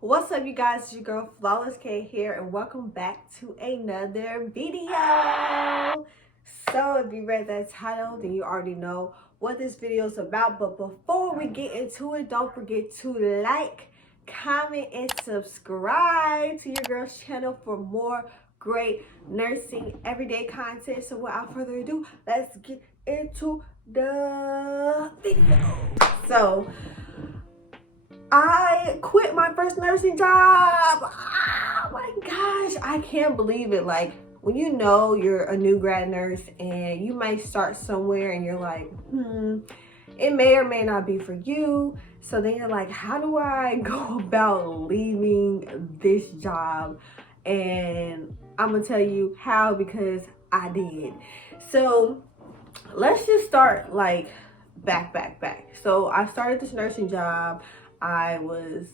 What's up, you guys? It's your girl Flawless K here, and welcome back to another video. So if you read that title, then you already know what this video is about. But before we get into it, don't forget to like, comment, and subscribe to your girl's channel for more great nursing everyday content. So without further ado, let's get into the video. So I quit my first nursing job. Oh my gosh, I can't believe it. Like, when you know you're a new grad nurse and you might start somewhere and you're like, it may or may not be for you. So then you're like, how do I go about leaving this job? And I'm gonna tell you how, because I did. So let's just start like back. So I started this nursing job. I was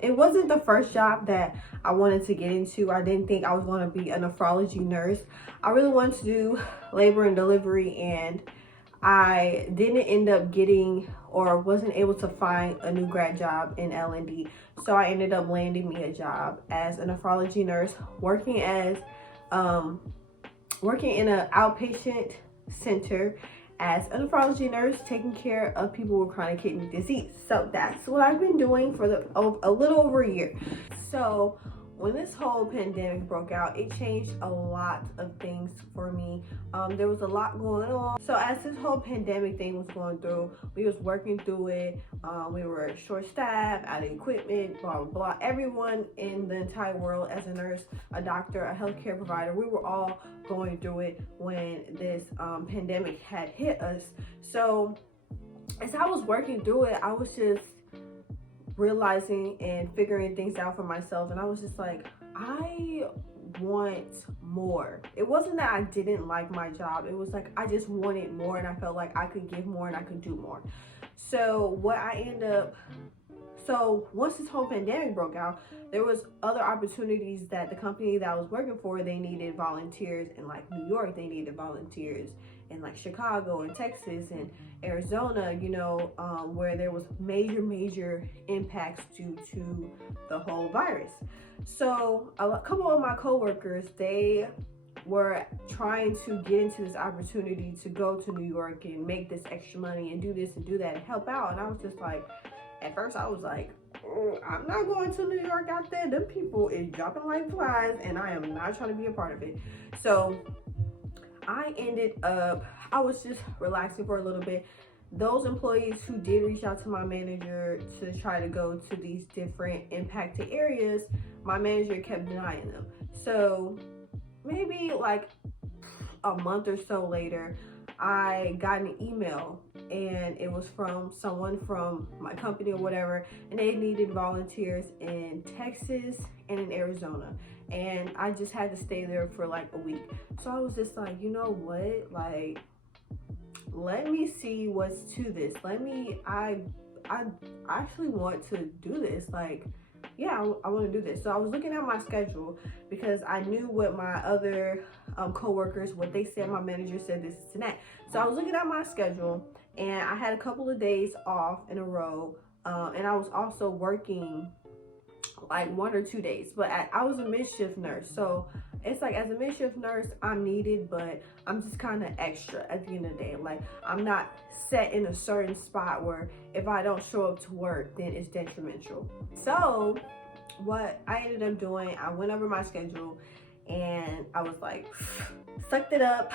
it wasn't the first job that I wanted to get into. I didn't think I was going to be a nephrology nurse. I really wanted to do labor and delivery, and I didn't end up getting or wasn't able to find a new grad job in L&D. So I ended up landing me a job as a nephrology nurse, working in an outpatient center as a nephrology nurse, taking care of people with chronic kidney disease. So that's what I've been doing for a little over a year. So when this whole pandemic broke out, it changed a lot of things for me. There was a lot going on. So as this whole pandemic thing was going through, we was working through it. We were short-staffed, out of equipment, blah, blah, blah. Everyone in the entire world, as a nurse, a doctor, a healthcare provider, we were all going through it when this pandemic had hit us. So as I was working through it, I was just realizing and figuring things out for myself, and I was just like, I want more. It wasn't that I didn't like my job, it was like I just wanted more, and I felt like I could give more and I could do more. So once this whole pandemic broke out, there was other opportunities that the company that I was working for, they needed volunteers in like New York, they needed volunteers in like Chicago and Texas and Arizona, you know, where there was major impacts due to the whole virus. So a couple of my coworkers, they were trying to get into this opportunity to go to New York and make this extra money and do this and do that and help out. And I was just like, at first I was like, I'm not going to New York out there. Them people is dropping like flies, and I am not trying to be a part of it. So I was just relaxing for a little bit. Those employees who did reach out to my manager to try to go to these different impacted areas, my manager kept denying them. So maybe like a month or so later, I got an email, and it was from someone from my company or whatever, and they needed volunteers in Texas and in Arizona, and I just had to stay there for like a week. So I was just like, you know what, like, let me see what's to this. I actually want to do this. Like, yeah, I want to do this. So I was looking at my schedule, because I knew what my other co-workers, what they said, my manager said this and that. So I was looking at my schedule, and I had a couple of days off in a row, and I was also working like 1 or 2 days, but I was a mid-shift nurse. So it's like, as a mid-shift nurse, I'm needed, but I'm just kind of extra at the end of the day. Like, I'm not set in a certain spot where if I don't show up to work, then it's detrimental. So what I ended up doing, I went over my schedule, and I was like, sucked it up.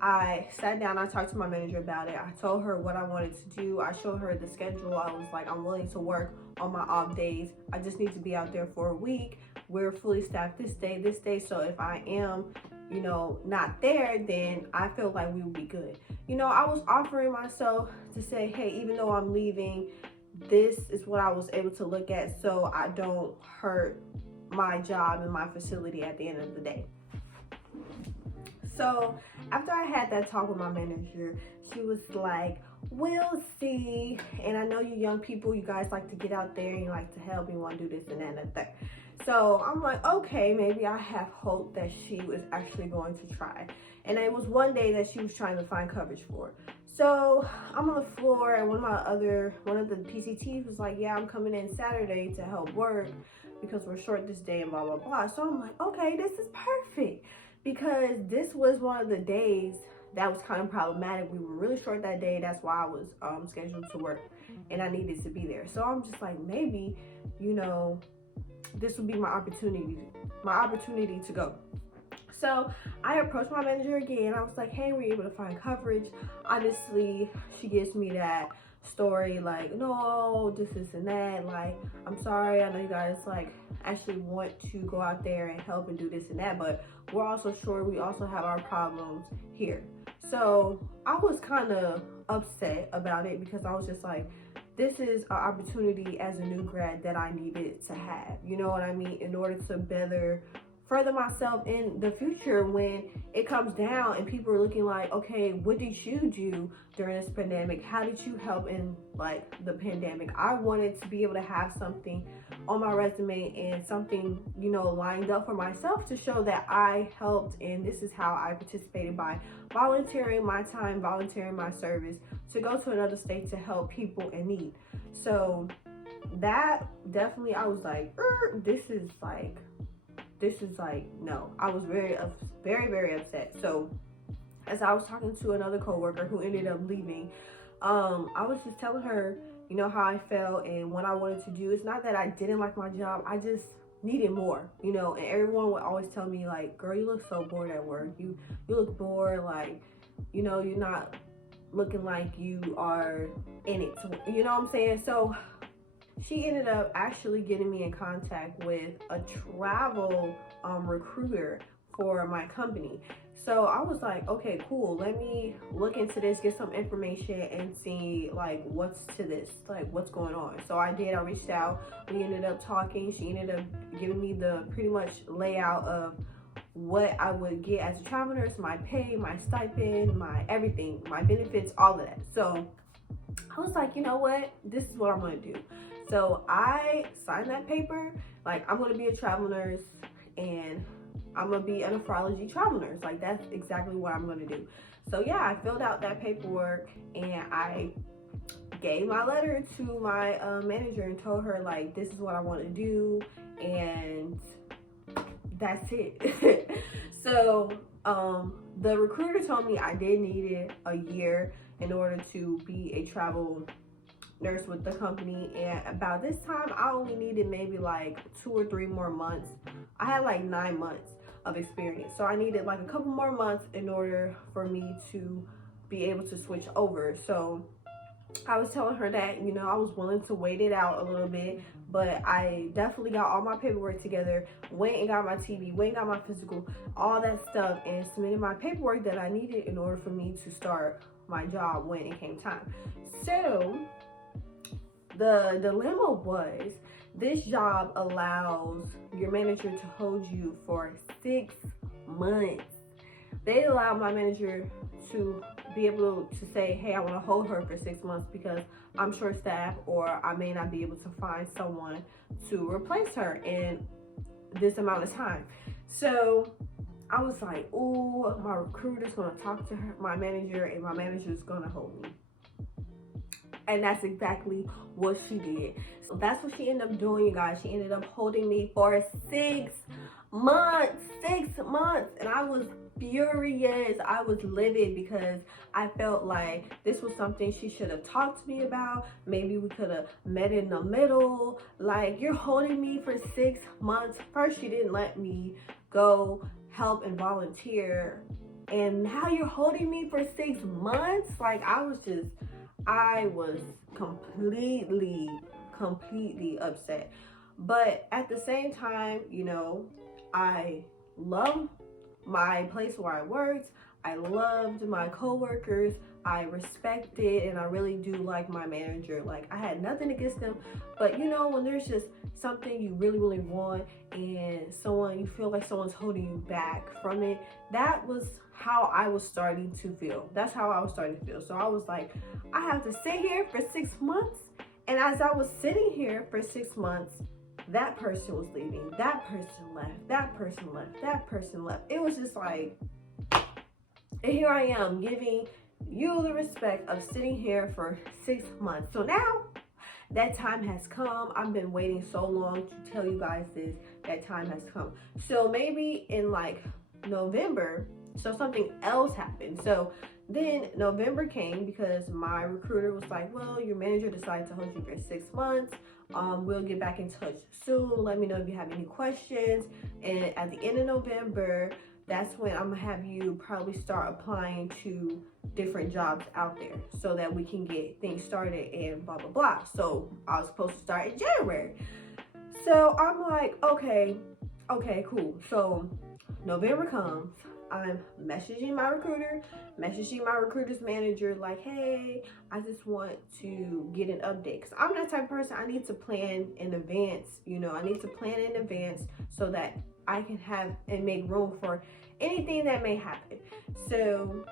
I sat down, I talked to my manager about it. I told her what I wanted to do. I showed her the schedule. I was like, I'm willing to work on my off days. I just need to be out there for a week. We're fully staffed this day. So if I am, you know, not there, then I feel like we would be good. You know, I was offering myself to say, hey, even though I'm leaving, this is what I was able to look at, so I don't hurt my job and my facility at the end of the day. So after I had that talk with my manager, she was like, we'll see. And I know you young people, you guys like to get out there and you like to help, you want to do this and that and that. So I'm like, okay, maybe I have hope that she was actually going to try. And it was one day that she was trying to find coverage for. So I'm on the floor, and one of the PCTs was like, yeah, I'm coming in Saturday to help work because we're short this day and blah, blah, blah. So I'm like, okay, this is perfect, because this was one of the days that was kind of problematic. We were really short that day. That's why I was scheduled to work and I needed to be there. So I'm just like, maybe, this would be my opportunity to go. So I approached my manager again. I was like, hey, were you able to find coverage? Honestly, she gives me that story like, no, this and that. Like, I'm sorry, I know you guys like actually want to go out there and help and do this and that, but we're also sure we also have our problems here. So I was kind of upset about it, because I was just like, this is an opportunity as a new grad that I needed to have, you know what I mean, in order to better further myself in the future when it comes down and people are looking like, okay, what did you do during this pandemic? How did you help in like the pandemic? I wanted to be able to have something on my resume and something, lined up for myself to show that I helped, and this is how I participated by volunteering my time, volunteering my service to go to another state to help people in need. So that definitely, I was like, this is like, no. I was very, very upset. So as I was talking to another coworker who ended up leaving, I was just telling her, how I felt and what I wanted to do. It's not that I didn't like my job. I just needed more, and everyone would always tell me like, girl, you look so bored at work. You look bored. Like, you're not looking like you are in it. You know what I'm saying? So she ended up actually getting me in contact with a travel recruiter for my company. So I was like, okay, cool. Let me look into this, get some information and see like what's to this, like what's going on. So I did, I reached out, we ended up talking. She ended up giving me the pretty much layout of what I would get as a travel nurse, my pay, my stipend, my everything, my benefits, all of that. So I was like, you know what? This is what I'm gonna do. So I signed that paper. Like, I'm gonna be a travel nurse and I'm gonna be a nephrology travel nurse. Like, that's exactly what I'm gonna do. So yeah, I filled out that paperwork and I gave my letter to my manager and told her like, this is what I want to do, and that's it. So the recruiter told me I did need a year in order to be a travel nurse with the company, and about this time I only needed maybe like 2 or 3 more months. I had like 9 months of experience, so I needed like a couple more months in order for me to be able to switch over. So I was telling her that, I was willing to wait it out a little bit, but I definitely got all my paperwork together, went and got my TB, went and got my physical, all that stuff, and submitted my paperwork that I needed in order for me to start my job when it came time. So the dilemma was, this job allows your manager to hold you for 6 months. They allowed my manager to be able to say, hey, I want to hold her for 6 months because I'm short staffed, or I may not be able to find someone to replace her in this amount of time. So I was like, ooh, my recruiter's going to talk to my manager, and my manager's going to hold me. And that's exactly what she did. So that's what she ended up doing, you guys. She ended up holding me for 6 months. 6 months. And I was furious. I was livid because I felt like this was something she should have talked to me about. Maybe we could have met in the middle. Like, you're holding me for 6 months. First, she didn't let me go help and volunteer, and now you're holding me for 6 months. Like, I was completely upset. But at the same time, I love my place where I worked. I loved my coworkers. I respected, and I really do like my manager. Like, I had nothing against them, but when there's just something you really want and you feel like someone's holding you back from it, that was how I was starting to feel. That's how I was starting to feel. So I was like, I have to sit here for 6 months. And as I was sitting here for 6 months, that person was leaving, that person left, that person left, that person left. It was just like, and here I am giving you the respect of sitting here for 6 months. So now that time has come. I've been waiting so long to tell you guys this. That time has come. So maybe in like November, so something else happened. So then November came because my recruiter was like, well, your manager decided to hold you for 6 months. We'll get back in touch soon. Let me know if you have any questions. And at the end of November, that's when I'm gonna have you probably start applying to different jobs out there so that we can get things started and blah, blah, blah. So I was supposed to start in January. So I'm like, okay, cool. So November comes, I'm messaging my recruiter, messaging my recruiter's manager, like, hey, I just want to get an update. Because I'm that type of person, I need to plan in advance. You know, I need to plan in advance so that I can have and make room for anything that may happen. So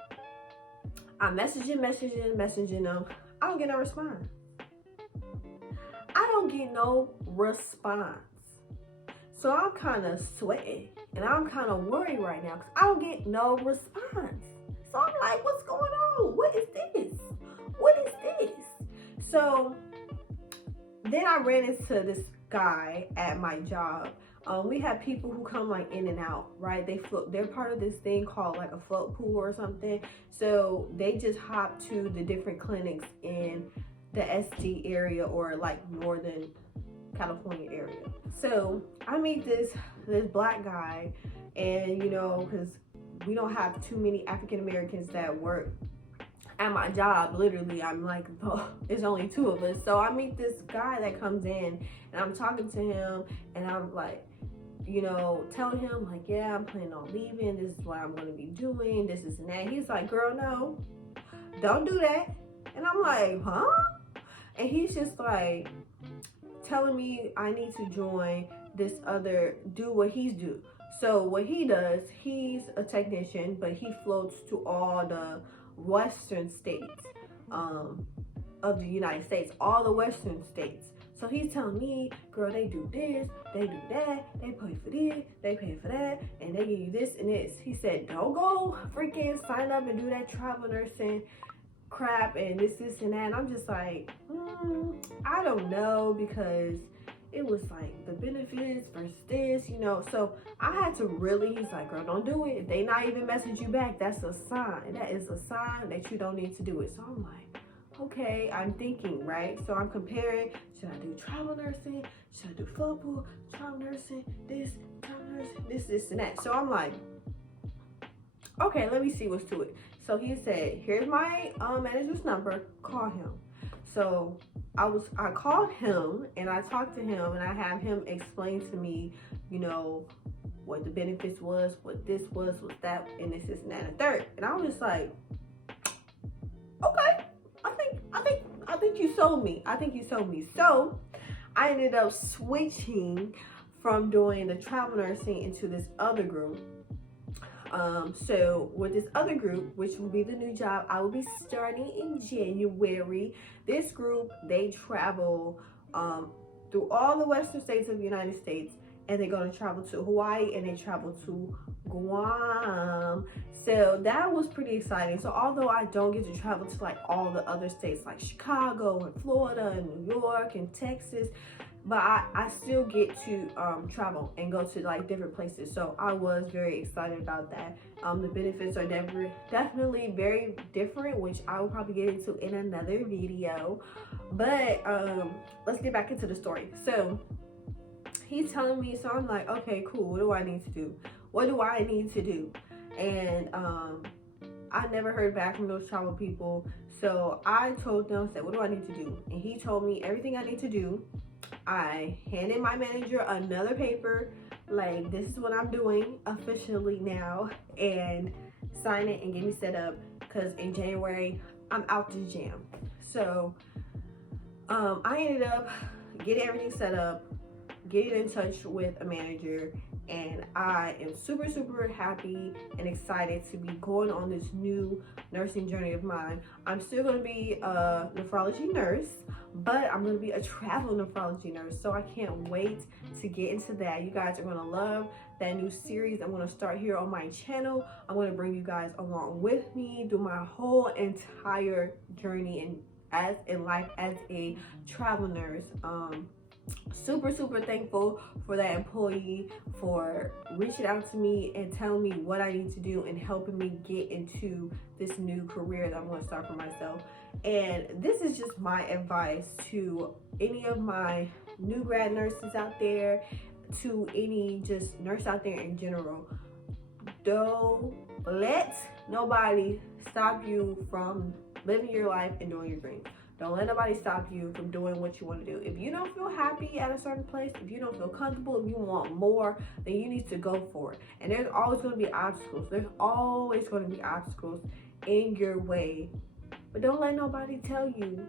I'm messaging them. I don't get no response. I don't get no response. So I'm kind of sweating and I'm kind of worried right now because I don't get no response. So I'm like, what's going on? What is this? What is this? So then I ran into this guy at my job. We have people who come like in and out, right? They're part of this thing called like a float pool or something. So they just hop to the different clinics in the SD area or like Northern California area. So I meet this black guy, and you know, because we don't have too many African Americans that work at my job. Literally, I'm like, oh, there's only 2 of us. So I meet this guy that comes in, and I'm talking to him, and I'm like, you know, telling him like, yeah, I'm planning on leaving. This is what I'm going to be doing. This is and that. He's like, girl, no, don't do that. And I'm like, huh? And he's just like telling me I need to join this other, do what he's do. So what he does, he's a technician, but he floats to all the western states of the United States, all the western states. So he's telling me, girl, they do this, they do that, they pay for this, they pay for that, and they give you this and this. He said, don't go freaking sign up and do that travel nursing crap and this and that. And I'm just like, I don't know, because it was like the benefits versus this, you know. So I had to really, he's like, girl, don't do it. If they not even message you back, that's a sign. That is a sign that you don't need to do it. So I'm like, okay, I'm thinking, right? So I'm comparing, should I do travel nursing? Should I do float pool, travel nursing, this, travel nursing, this and that. So I'm like, okay, let me see what's to it. So he said, here's my manager's number, call him. So I called him and I talked to him and I have him explain to me, you know, what the benefits was, what this was that, and this and that and third. And I was just like, okay, I think you sold me. I think you sold me. So I ended up switching from doing the travel nursing into this other group. So with this other group, which will be the new job I will be starting in January, this group, they travel through all the western states of the United States, and they're going to travel to Hawaii and they travel to Guam. So that was pretty exciting. So although I don't get to travel to like all the other states like Chicago and Florida and New York and Texas, but I still get to travel and go to like different places. So I was very excited about that. The benefits are definitely very different, which I will probably get into in another video. But let's get back into the story. So he's telling me, so I'm like, okay, cool. What do I need to do? What do I need to do? And I never heard back from those travel people. So I told them, said, what do I need to do? And he told me everything I need to do. I handed my manager another paper, like, this is what I'm doing officially now, and sign it and get me set up, because in January I'm out to jam. So I ended up getting everything set up, getting in touch with a manager, and I am super happy and excited to be going on this new nursing journey of mine. I'm still going to be a nephrology nurse, but I'm going to be a travel nephrology nurse. So I can't wait to get into that. You guys are going to love that new series I'm going to start here on my channel. I'm going to bring you guys along with me through my whole entire journey in life as a travel nurse. Super thankful for that employee for reaching out to me and telling me what I need to do and helping me get into this new career that I'm going to start for myself. And this is just my advice to any of my new grad nurses out there, to any just nurse out there in general. Don't let nobody stop you from living your life and doing your dreams. Don't let nobody stop you from doing what you want to do. If you don't feel happy at a certain place, if you don't feel comfortable, if you want more, then you need to go for it. And there's always going to be obstacles. There's always going to be obstacles in your way. But don't let nobody tell you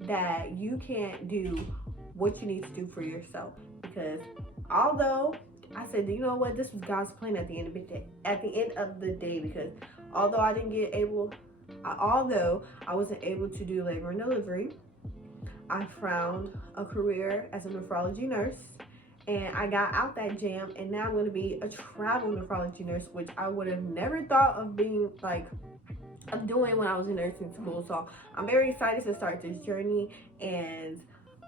that you can't do what you need to do for yourself. Because although I said, you know what, this was God's plan at the end of the day, because although I wasn't able to do labor and delivery, I found a career as a nephrology nurse, and I got out that jam, and now I'm going to be a travel nephrology nurse, which I would have never thought of doing when I was in nursing school. So I'm very excited to start this journey, and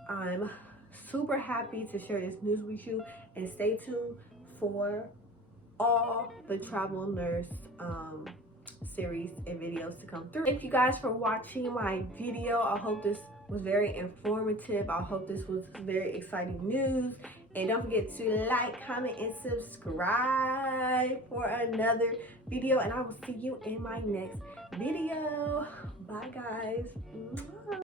I'm super happy to share this news with you. And stay tuned for all the travel nurse series and videos to come through. Thank you guys for watching my video. I hope this was very informative. I hope this was very exciting news. And don't forget to like, comment, and subscribe for another video. And I will see you in my next video. Bye, guys.